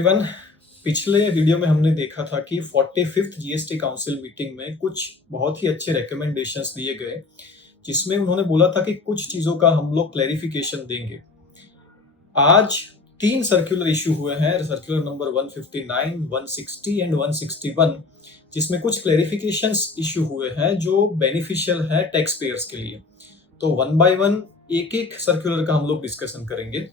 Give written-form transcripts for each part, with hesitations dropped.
Everyone. पिछले video में हमने देखा था कि 45th जीएसटी काउंसिल मीटिंग में कुछ बहुत ही अच्छे रिकमेंडेशंस दिए गए, जिसमें उन्होंने बोला था कि कुछ चीज़ों का हम लोग क्लैरिफिकेशन देंगे। आज 3 सर्कुलर इशू हुए हैं, सर्कुलर नंबर 159, 160 एंड 161, जिसमें कुछ क्लैरिफिकेशंस इशू हुए हैं जो बेनिफिशियल है टैक्स पेयर्स के लिए। तो वन बाय वन एक-एक सर्कुलर का हम लोग डिस्कशन करेंगे।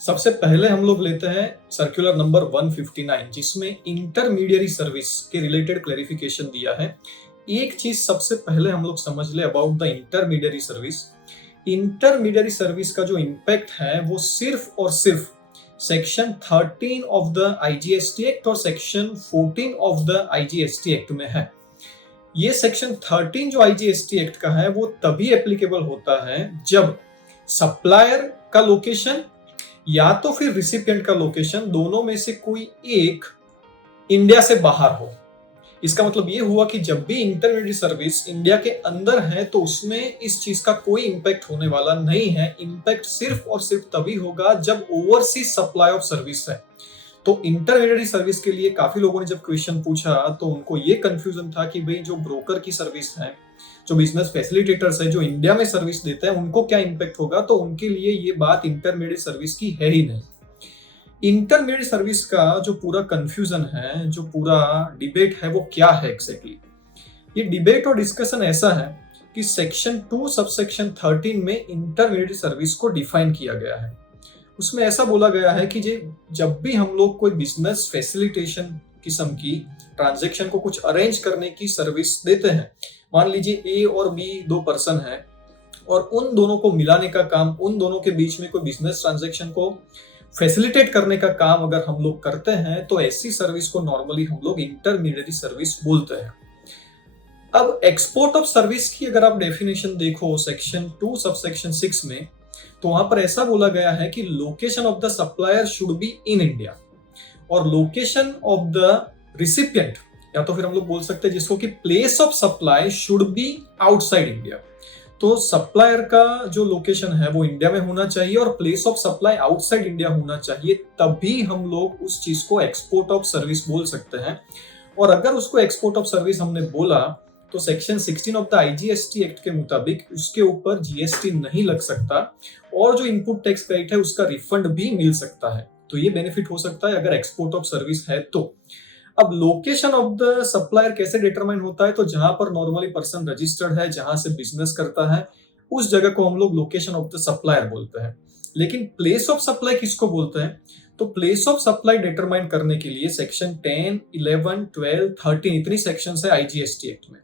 सबसे पहले हम लोग लेते हैं सर्कुलर नंबर 159, जिसमें इंटरमीडियरी सर्विस के रिलेटेड क्लैरिफिकेशन दिया है। एक चीज सबसे पहले हम लोग समझ ले about the intermediary service. Intermediary service का जो इम्पैक्ट है वो सिर्फ और सिर्फ section 13 of the IGST act और section 14 of the IGST act में है। ये सेक्शन 13 जो आईजीएसटी एक्ट का है वो तभी एप्लीकेबल होता है जब सप्लायर का लोकेशन या तो फिर रिसिपिएंट का लोकेशन दोनों में से कोई एक इंडिया से बाहर हो। इसका मतलब ये हुआ कि जब भी इंटरमीडिएट सर्विस इंडिया के अंदर है तो उसमें इस चीज का कोई इंपैक्ट होने वाला नहीं है। इंपैक्ट सिर्फ और सिर्फ तभी होगा जब ओवरसीज सप्लाई ऑफ सर्विस है। तो इंटरमीडिएट सर्विस के लिए काफी लोगों ने जब क्वेश्चन पूछा तो उनको ये कंफ्यूजन था कि भाई जो ब्रोकर की सर्विस है, जो बिजनेस फैसिलिटेटर्स है, जो इंडिया में सर्विस देते हैं, उनको क्या इंपैक्ट होगा। तो उनके लिए ये बात इंटरमीडिएट सर्विस की है ही नहीं। इंटरमीडिएट सर्विस का जो पूरा कंफ्यूजन है, जो पूरा डिबेट है, वो क्या है एग्जैक्टली। ये डिबेट और डिस्कशन ऐसा है कि सेक्शन 2 सबसेक्शन 13 में इंटरमीडिएट सर्विस को डिफाइन किया गया है। उसमें ऐसा बोला गया है कि जब भी हम लोग कोई बिजनेस फैसिलिटेशन किस्म की ट्रांजैक्शन को कुछ अरेंज करने की सर्विस देते हैं, मान लीजिए ए और बी 2 पर्सन है और उन दोनों को मिलाने का काम, उन दोनों के बीच में कोई बिजनेस ट्रांजैक्शन को फैसिलिटेट करने का काम अगर हम लोग करते हैं तो ऐसी सर्विस को नॉर्मली हम लोग इंटरमीडिएट सर्विस बोलते हैं। अब एक्सपोर्ट ऑफ सर्विस की अगर आप डेफिनेशन देखो सेक्शन 2 सबसेक्शन 6 में, तो वहां पर ऐसा बोला गया है कि location of the supplier should be in India और लोकेशन ऑफ द रिसिपिएंट, या तो फिर हम लोग बोल सकते हैं जिसको कि place of supply should be outside India. तो सप्लायर का जो लोकेशन है वो इंडिया में होना चाहिए और place of supply outside India होना चाहिए, तभी हम लोग उस चीज को एक्सपोर्ट ऑफ सर्विस बोल सकते हैं। और अगर उसको एक्सपोर्ट ऑफ सर्विस हमने बोला तो section 16 of the IGST act के मुताबिक उसके ऊपर जीएसटी नहीं लग सकता और जो इनपुट टैक्स क्रेडिट है उसका रिफंड भी मिल सकता है। तो ये बेनिफिट हो सकता है अगर एक्सपोर्ट ऑफ सर्विस है तो। अब लोकेशन ऑफ द सप्लायर कैसे डिटरमाइन होता है, तो जहां पर नॉर्मली पर्सन रजिस्टर्ड है, जहां से बिजनेस करता है, उस जगह को हम लोग लोकेशन ऑफ द सप्लायर बोलते हैं। लेकिन प्लेस ऑफ सप्लाई किसको बोलते हैं, तो प्लेस ऑफ सप्लाई डिटरमाइन करने के लिए सेक्शन 10, 11, 12, 13 इतनी सेक्शंस है आईजीएसटी एक्ट में।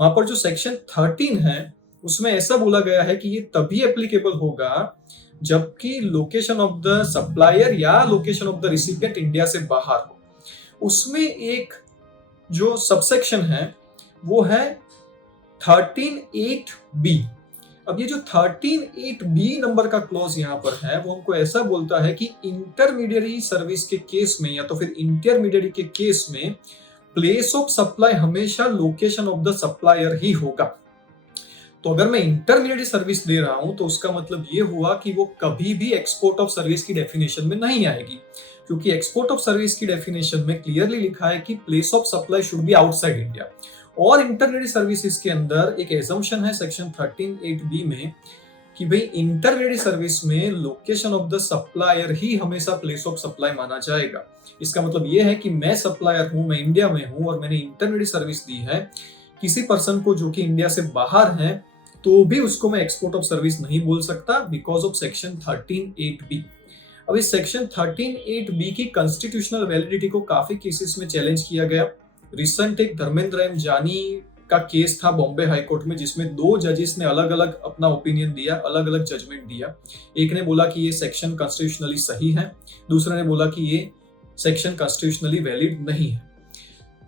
वहां पर जो सेक्शन 13 है उसमें ऐसा बोला गया है कि ये तभी एप्लीकेबल होगा जबकि लोकेशन ऑफ द सप्लायर या location of the recipient India से बाहर हो। उसमें एक जो सबसेक्शन है वो है 13(8)(b। अब ये जो 13(8)(b नंबर का क्लॉज यहाँ पर है वो हमको ऐसा बोलता है कि इंटरमीडियरी सर्विस के केस में या तो फिर इंटरमीडियरी के केस में प्लेस ऑफ सप्लाई हमेशा लोकेशन ऑफ द सप्लायर ही होगा। तो अगर मैं इंटरमीडियरी सर्विस दे रहा हूं तो उसका मतलब ये हुआ कि वो कभी भी एक्सपोर्ट ऑफ सर्विस की डेफिनेशन में नहीं आएगी, क्योंकि एक्सपोर्ट ऑफ सर्विस की डेफिनेशन में क्लियरली लिखा है कि place of supply should be outside India. और इंटरमीडियरी सर्विसेज के अंदर एक एजम्पशन है सेक्शन 13(8)(b में कि भाई इंटरमीडियरी सर्विस में लोकेशन ऑफ द सप्लायर ही हमेशा प्लेस ऑफ सप्लाई माना जाएगा। इसका मतलब यह है कि मैं सप्लायर हूं, मैं इंडिया में हूं और मैंने इंटरमीडियरी सर्विस दी है किसी पर्सन को जो कि इंडिया से बाहर है, तो भी उसको मैं एक्सपोर्ट ऑफ सर्विस नहीं बोल सकता बिकॉज ऑफ सेक्शन 13(8)(b। अब इस सेक्शन 13(8)(b की कॉन्स्टिट्यूशनल वैलिडिटी को काफी केसेस में चैलेंज किया गया। रिसेंट एक धर्मेंद्र एम जानी का केस था बॉम्बे हाई कोर्ट में, जिसमें 2 जजेस ने अलग अलग अपना ओपिनियन दिया, अलग अलग जजमेंट दिया। एक ने बोला कि ये सेक्शन कॉन्स्टिट्यूशनली सही है, दूसरे ने बोला कि ये सेक्शन कॉन्स्टिट्यूशनली वैलिड नहीं है।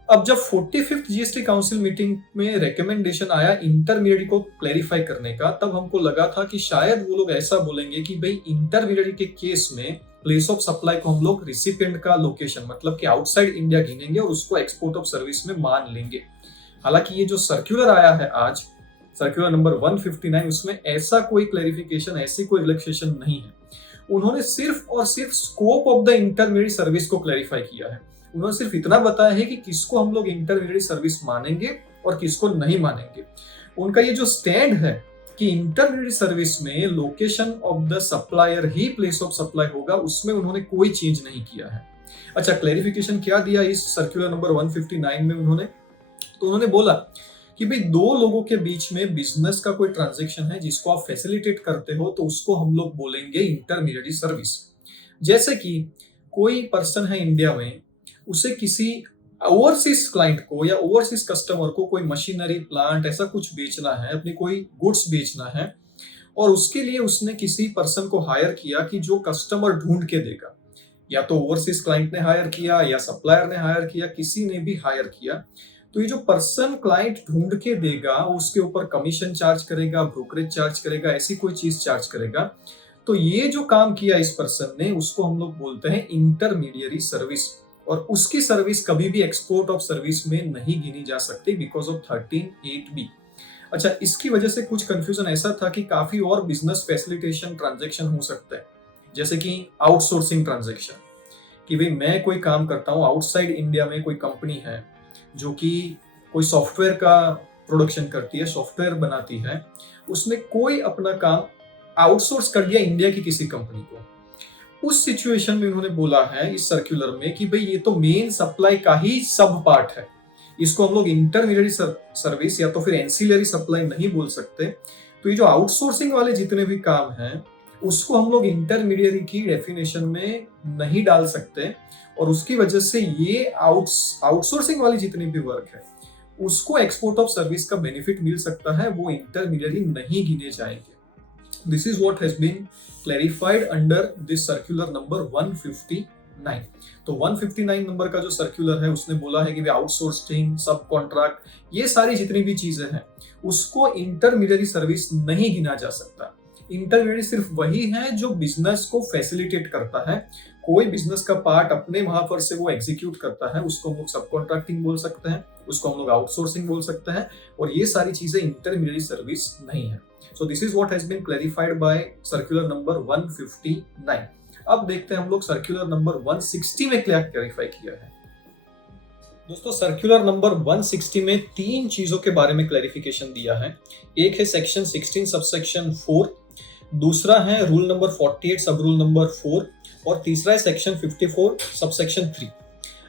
अब जब 45th जीएसटी काउंसिल मीटिंग में रिकमेंडेशन आया इंटरमीडिएट को क्लैरिफाई करने का, तब हमको लगा था कि शायद वो लोग ऐसा बोलेंगे कि भाई इंटरमीडिएट के केस में प्लेस ऑफ सप्लाई को हम लोग रिसिपिएंट का लोकेशन मतलब कि आउटसाइड इंडिया गिनेंगे और उसको एक्सपोर्ट ऑफ सर्विस में मान लेंगे। हालांकि ये जो सर्कुलर आया है आज, सर्कुलर नंबर 159, उसमें ऐसा कोई क्लैरिफिकेशन, ऐसी कोई रिलैक्सेशन नहीं है। उन्होंने सिर्फ और सिर्फ scope of the intermediate service को क्लैरिफाई किया है। उन्होंने सिर्फ इतना बताया है कि किसको हम लोग इंटरमीडिएट सर्विस मानेंगे और किसको नहीं मानेंगे। उनका ये जो स्टैंड है कि इंटरमीडिएट सर्विस में location of the supplier he place of supply होगा, उसमें उन्होंने कोई चेंज नहीं किया है। अच्छा, क्लैरिफिकेशन क्या दिया इस सर्कुलर नंबर 159 में उन्होंने? तो उन्होंने बोला कि भाई दो लोगों के बीच में बिजनेस का कोई ट्रांजैक्शन है जिसको आप फैसिलिटेट करते हो, तो उसको हम लोग बोलेंगे इंटरमीडिएट सर्विस। जैसे कि कोई पर्सन है इंडिया में, उसे किसी ओवरसीज क्लाइंट को या ओवरसीज कस्टमर को कोई मशीनरी, प्लांट, ऐसा कुछ बेचना है, अपनी कोई गुड्स बेचना है, और उसके लिए उसने किसी पर्सन को हायर किया कि जो कस्टमर ढूंढ के देगा। या तो ओवरसीज क्लाइंट ने हायर किया या सप्लायर ने हायर किया, किसी ने भी हायर किया, तो ये जो पर्सन क्लाइंट ढूंढ के देगा उसके ऊपर कमीशन चार्ज करेगा, ब्रोकरेज चार्ज करेगा, ऐसी कोई चीज चार्ज करेगा। तो ये जो काम किया इस पर्सन ने, उसको हम लोग बोलते हैं इंटरमीडियरी सर्विस, और उसकी सर्विस कभी भी एक्सपोर्ट ऑफ सर्विस में नहीं गिनी जा सकती बिकॉज ऑफ 13(8)(b). अच्छा, इसकी वजह से कुछ कंफ्यूजन ऐसा था कि काफी और बिजनेस फैसिलिटेशन ट्रांजैक्शन हो सकता है, जैसे कि आउटसोर्सिंग ट्रांजैक्शन, कि भाई मैं कोई काम करता हूँ आउटसाइड इंडिया में, कोई कंपनी है जो कि कोई सॉफ्टवेयर का प्रोडक्शन करती है, सॉफ्टवेयर बनाती है, उसने कोई अपना काम आउटसोर्स कर दिया इंडिया की किसी कंपनी को। उस सिचुएशन में उन्होंने बोला है इस सर्कुलर में कि भाई ये तो मेन सप्लाई का ही सब पार्ट है, इसको हम लोग इंटरमीडिएट सर्विस या तो फिर एंसिलरी सप्लाई नहीं बोल सकते। तो ये जो आउटसोर्सिंग वाले जितने भी काम हैं उसको हम लोग इंटरमीडिएट की डेफिनेशन में नहीं डाल सकते, और उसकी वजह से ये आउटसोर्सिंग वाली जितनी भी वर्क है उसको एक्सपोर्ट ऑफ सर्विस का बेनिफिट मिल सकता है, वो इंटरमीडिएट नहीं गिने जाएंगे। This is what has been clarified under this circular number 159। तो 159 नंबर का जो सर्कुलर है उसने बोला है कि आउटसोर्सिंग, सब कॉन्ट्रैक्ट, ये सारी जितनी भी चीजें हैं उसको इंटरमीडिएट सर्विस नहीं गिना जा सकता। इंटरमीडिएट सिर्फ वही है जो बिजनेस को फैसिलिटेट करता है, कोई बिजनेस का पार्ट अपने वहां पर से वो एग्जीक्यूट करता है, उसको हम लोग सब कॉन्ट्रैक्टिंग बोल सकते हैं, उसको हम लोग आउटसोर्सिंग बोल सकते हैं, और ये सारी चीजें इंटरमीडिएट सर्विस नहीं है। So this is what has been clarified by circular number 159। अब देखते हैं हम लोग सर्कुलर नंबर 160 में क्या क्लैरिफाई किया है। दोस्तों, सर्कुलर नंबर 160 में तीन चीजों के बारे में क्लैरिफिकेशन दिया है। एक है सेक्शन 16 सबसेक्शन 4, दूसरा है रूल नंबर 48 सब रूल नंबर 4, और तीसरा है सेक्शन 54 सबसेक्शन 3।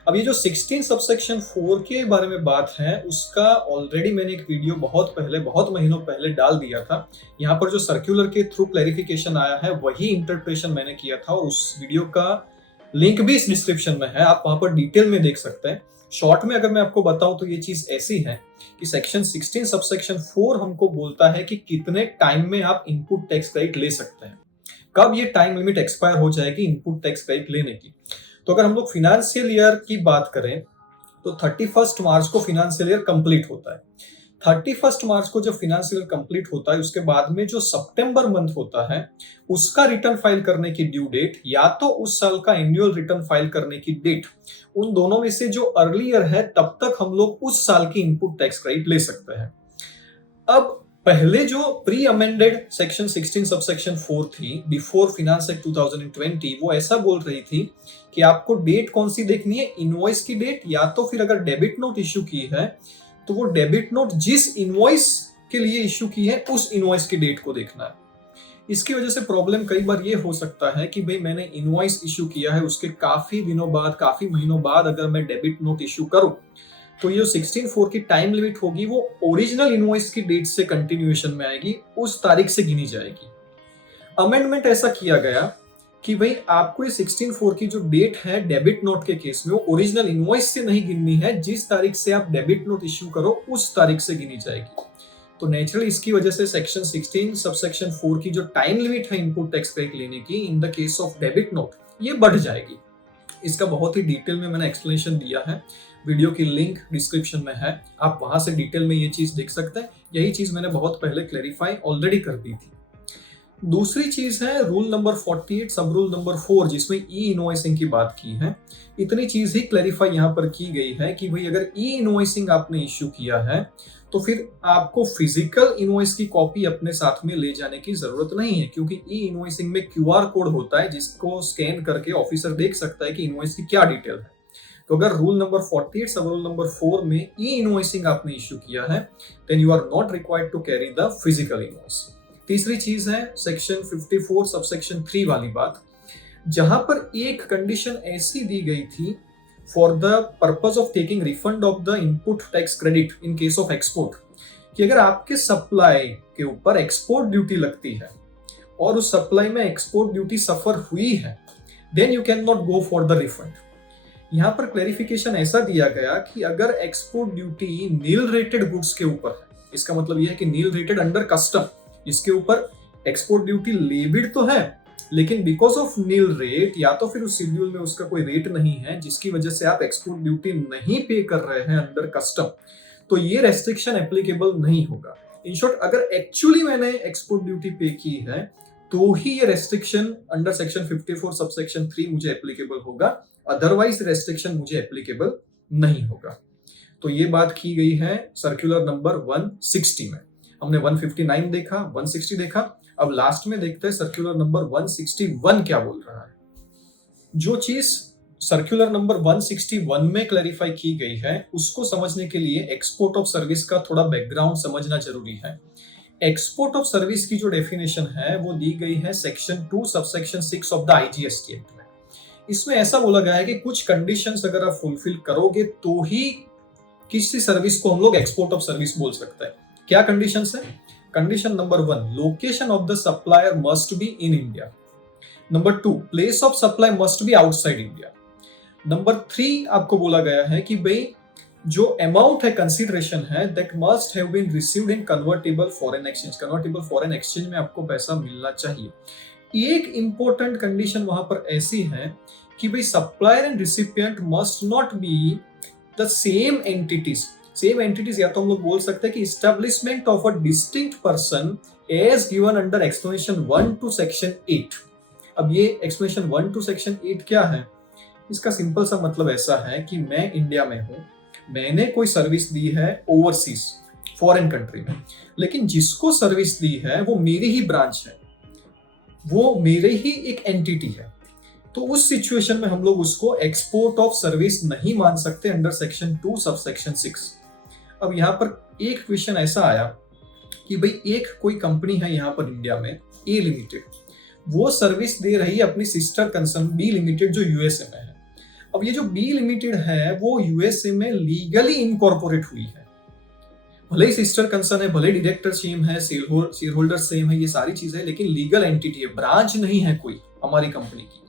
अब ये जो 16 सबसेक्शन 4 के बारे में बात है उसका ऑलरेडी मैंने एक वीडियो बहुत महीनों पहले डाल दिया था। यहाँ पर जो सर्कुलर के थ्रू क्लैरिफिकेशन आया है वही इंटरप्रिटेशन मैंने किया था, और उस वीडियो का लिंक भी इस डिस्क्रिप्शन में है, आप वहां पर डिटेल में देख सकते हैं। शॉर्ट में अगर मैं आपको बताऊं तो ये चीज ऐसी है कि सेक्शन 16 सबसेक्शन 4 हमको बोलता है कि कितने टाइम में आप इनपुट टैक्स क्रेडिट ले सकते हैं, कब ये टाइम लिमिट एक्सपायर हो जाएगी इनपुट टैक्स क्रेडिट लेने की। तो अगर हम लोग फिनेंशियल ईयर की बात करें तो 31 मार्च को फिनेंशियल ईयर कंप्लीट होता है। 31 मार्च को जब फिनेंशियल ईयर कंप्लीट होता है उसके बाद में जो सितंबर मंथ होता है उसका रिटर्न फाइल करने की ड्यू डेट या तो उस साल का एनुअल रिटर्न फाइल करने की डेट, उन दोनों में से जो अर्लियर है तब तक हम लोग उस साल की इनपुट टैक्स क्रेडिट ले सकते हैं। अब पहले जो प्री अमेंडेड सेक्शन 16 सबसेक्शन 4 थी बिफोर फिनांस एक्ट 2020, वो ऐसा बोल रही थी कि आपको डेट कौन सी देखनी है, इनवॉइस की डेट, या तो फिर अगर डेबिट नोट इश्यू की है तो वो डेबिट नोट जिस इनवॉइस के लिए इश्यू की है उस इनवॉइस की डेट को देखना है। इसकी वजह से प्रॉब्लम कई बार ये हो सकता है कि भाई मैंने इनवॉइस इश्यू किया है, उसके काफी दिनों बाद, काफी महीनों बाद अगर मैं डेबिट नोट इश्यू करूं तो ये 16(4) की टाइम लिमिट होगी वो ओरिजिनल इनवॉइस की डेट से कंटिन्यूएशन में आएगी, उस तारीख से गिनी जाएगी। अमेंडमेंट ऐसा किया गया कि भाई आपको ये 16(4) की जो डेट है डेबिट नोट के केस में वो ओरिजिनल इनवॉइस से नहीं गिननी है, जिस तारीख से आप डेबिट नोट इश्यू करो उस तारीख से गिनी जाएगी। तो नेचुरली इसकी वजह से सेक्शन 16 सबसेक्शन 4 की जो टाइम लिमिट है इनपुट टैक्स क्रेडिट लेने की in the case of debit note, ये बढ़ जाएगी। इसका बहुत ही डिटेल में मैंने एक्सप्लेनेशन दिया है, वीडियो की लिंक डिस्क्रिप्शन में है, आप वहां से डिटेल में ये चीज देख सकते हैं। यही चीज मैंने बहुत पहले क्लैरिफाई ऑलरेडी कर दी थी। दूसरी चीज है रूल नंबर 48 सब रूल नंबर 4, जिसमें ई इनवॉइसिंग की बात की है। इतनी चीज ही क्लैरिफाई यहाँ पर की गई है कि भाई अगर ई इनवॉइसिंग आपने इश्यू किया है तो फिर आपको फिजिकल इनवॉइस की कॉपी अपने साथ में ले जाने की जरूरत नहीं है, क्योंकि ई इनवॉइसिंग में क्यूआर कोड होता है जिसको स्कैन करके ऑफिसर देख सकता है कि इनवॉइस की क्या डिटेल है। तो अगर रूल नंबर 48 सब रूल नंबर 4 में ई इनवॉइसिंग आपने इश्यू किया है then you are not required to carry the physical invoice. तीसरी चीज है सेक्शन 54 सबसेक्शन 3 वाली बात, जहां पर एक कंडीशन ऐसी दी गई थी for the purpose of taking refund of the input tax credit in case of export, कि अगर आपके सप्लाई के ऊपर एक्सपोर्ट ड्यूटी लगती है और उस सप्लाई में एक्सपोर्ट ड्यूटी सफर हुई है then you can not go for the refund. यहां पर क्लैरिफिकेशन ऐसा दिया गया कि अगर export duty nil rated goods के ऊपर है, इसका मतलब यह है कि नील रेटेड अंडर कस्टम, इसके ऊपर एक्सपोर्ट ड्यूटी लेविड तो है लेकिन बिकॉज ऑफ नील रेट या तो फिर उस शेड्यूल में उसका कोई रेट नहीं है जिसकी वजह से आप एक्सपोर्ट ड्यूटी नहीं पे कर रहे हैं अंडर कस्टम, तो ये रेस्ट्रिक्शन एप्लीकेबल नहीं होगा। इन शॉर्ट अगर एक्चुअली मैंने एक्सपोर्ट ड्यूटी पे की है तो ही ये रेस्ट्रिक्शन अंडर सेक्शन 54 सबसेक्शन 3 मुझे एप्लीकेबल होगा, अदरवाइज रेस्ट्रिक्शन मुझे एप्लीकेबल नहीं होगा। तो ये बात की गई है सर्कुलर नंबर 160 में। हमने 159 देखा, 160 देखा, अब लास्ट में देखते हैं सर्कुलर नंबर 161 क्या बोल रहा है। जो चीज सर्कुलर नंबर 161 में क्लैरिफाई की गई है उसको समझने के लिए एक्सपोर्ट ऑफ सर्विस का थोड़ा बैकग्राउंड समझना जरूरी है। एक्सपोर्ट ऑफ सर्विस की जो डेफिनेशन है वो दी गई है section 2 subsection 6 of the IGST act में। इसमें ऐसा बोला गया है कि कुछ कंडीशंस अगर आप फुलफिल करोगे तो ही किसी सर्विस को हम लोग एक्सपोर्ट ऑफ सर्विस बोल सकते हैं। क्या कंडीशंस है? Condition number 1, location of the supplier must be in India. Number 2, place of supply must be outside India. Number 3 आपको बोला गया है कि भाई जो अमाउंट है कंसीडरेशन है that must have been received in convertible foreign exchange. Convertible foreign exchange में आपको पैसा मिलना चाहिए। एक इंपॉर्टेंट कंडीशन वहां पर ऐसी है कि भाई supplier and recipient must not be the same entities. Same entities या तो हम लोग बोल सकते हैं कि establishment of a distinct person as given under explanation 1 to section 8। अब ये एक्सप्लेनेशन 1 टू सेक्शन 8 क्या है? इसका सिंपल सा मतलब ऐसा है कि मैं इंडिया में हूं, मैंने कोई सर्विस दी है ओवरसीज फॉरेन कंट्री में, लेकिन जिसको सर्विस दी है वो मेरी ही ब्रांच है, वो मेरे ही एक एंटिटी है, तो उस सिचुएशन में हम लोग उसको एक्सपोर्ट ऑफ सर्विस नहीं मान सकते अंडर सेक्शन 2 सबसेक्शन 6। अब यहाँ पर एक क्वेश्चन ऐसा आया कि भाई एक कोई कंपनी है यहाँ पर इंडिया में ए लिमिटेड, वो सर्विस दे रही है अपनी सिस्टर कंसर्न बी लिमिटेड जो यूएसए में है। अब ये जो बी लिमिटेड है वो यूएसए में लीगली इनकॉर्पोरेट हुई है, भले ही सिस्टर कंसर्न है, भले डायरेक्टर सेम है, शेयर होल्डर सेम है, ये सारी चीजें, लेकिन लीगल एंटिटी है, ब्रांच नहीं है कोई हमारी कंपनी की।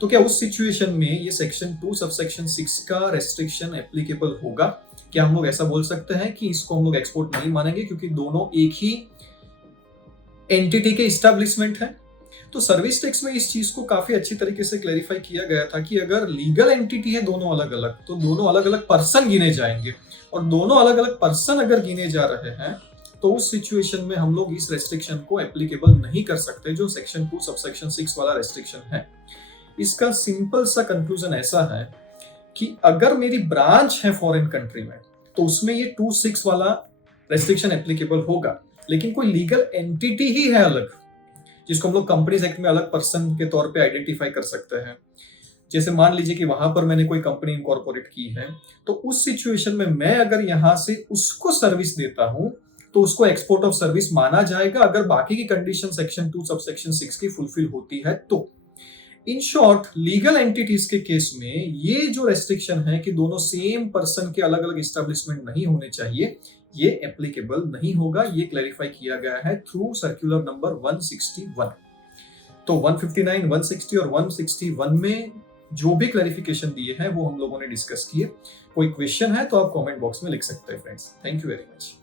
तो क्या उस सिचुएशन में ये सेक्शन 2 सबसेक्शन 6 का रेस्ट्रिक्शन एप्लीकेबल होगा? क्या हम लोग ऐसा बोल सकते हैं कि इसको हम लोग एक्सपोर्ट नहीं मानेंगे क्योंकि दोनों एक ही एंटिटी के एस्टैब्लिशमेंट है? तो सर्विस टैक्स में इस चीज को काफी अच्छी तरीके से क्लैरिफाई किया गया था कि अगर लीगल एंटिटी है दोनों अलग अलग, तो दोनों अलग अलग पर्सन गिने जाएंगे, और दोनों अलग अलग पर्सन अगर गिने जा रहे हैं तो उस सिचुएशन में हम लोग इस रेस्ट्रिक्शन को एप्लीकेबल नहीं कर सकते जो सेक्शन 2 सबसेक्शन 6 वाला रेस्ट्रिक्शन है। इसका सिंपल सा कंक्लूजन ऐसा है कि अगर मेरी ब्रांच है फॉरेन कंट्री में तो उसमें ये 2(6) वाला रेस्ट्रिक्शन एप्लीकेबल होगा, लेकिन कोई लीगल एंटिटी ही है अलग जिसको हम लोग कंपनीज एक्ट में अलग पर्सन के तौर पे आइडेंटिफाई कर सकते हैं। जैसे मान लीजिए कि वहां पर मैंने कोई कंपनी इनकॉर्पोरेट की है, तो उस सिचुएशन में मैं अगर यहां से उसको सर्विस देता हूं तो उसको एक्सपोर्ट ऑफ सर्विस माना जाएगा अगर बाकी की कंडीशन सेक्शन 2 सबसेक्शन 6 की फुलफिल होती है तो। इन शॉर्ट लीगल एंटिटीज के केस में ये जो रेस्ट्रिक्शन है कि दोनों सेम पर्सन के अलग अलग एस्टैब्लिशमेंट नहीं होने चाहिए, ये एप्लीकेबल नहीं होगा। ये क्लैरिफाई किया गया है थ्रू सर्कुलर नंबर 161। तो 159, 160 और 161 में जो भी क्लैरिफिकेशन दिए हैं वो हम लोगों ने डिस्कस किए। कोई क्वेश्चन है तो आप कमेंट बॉक्स में लिख सकते हैं friends. Thank you very much.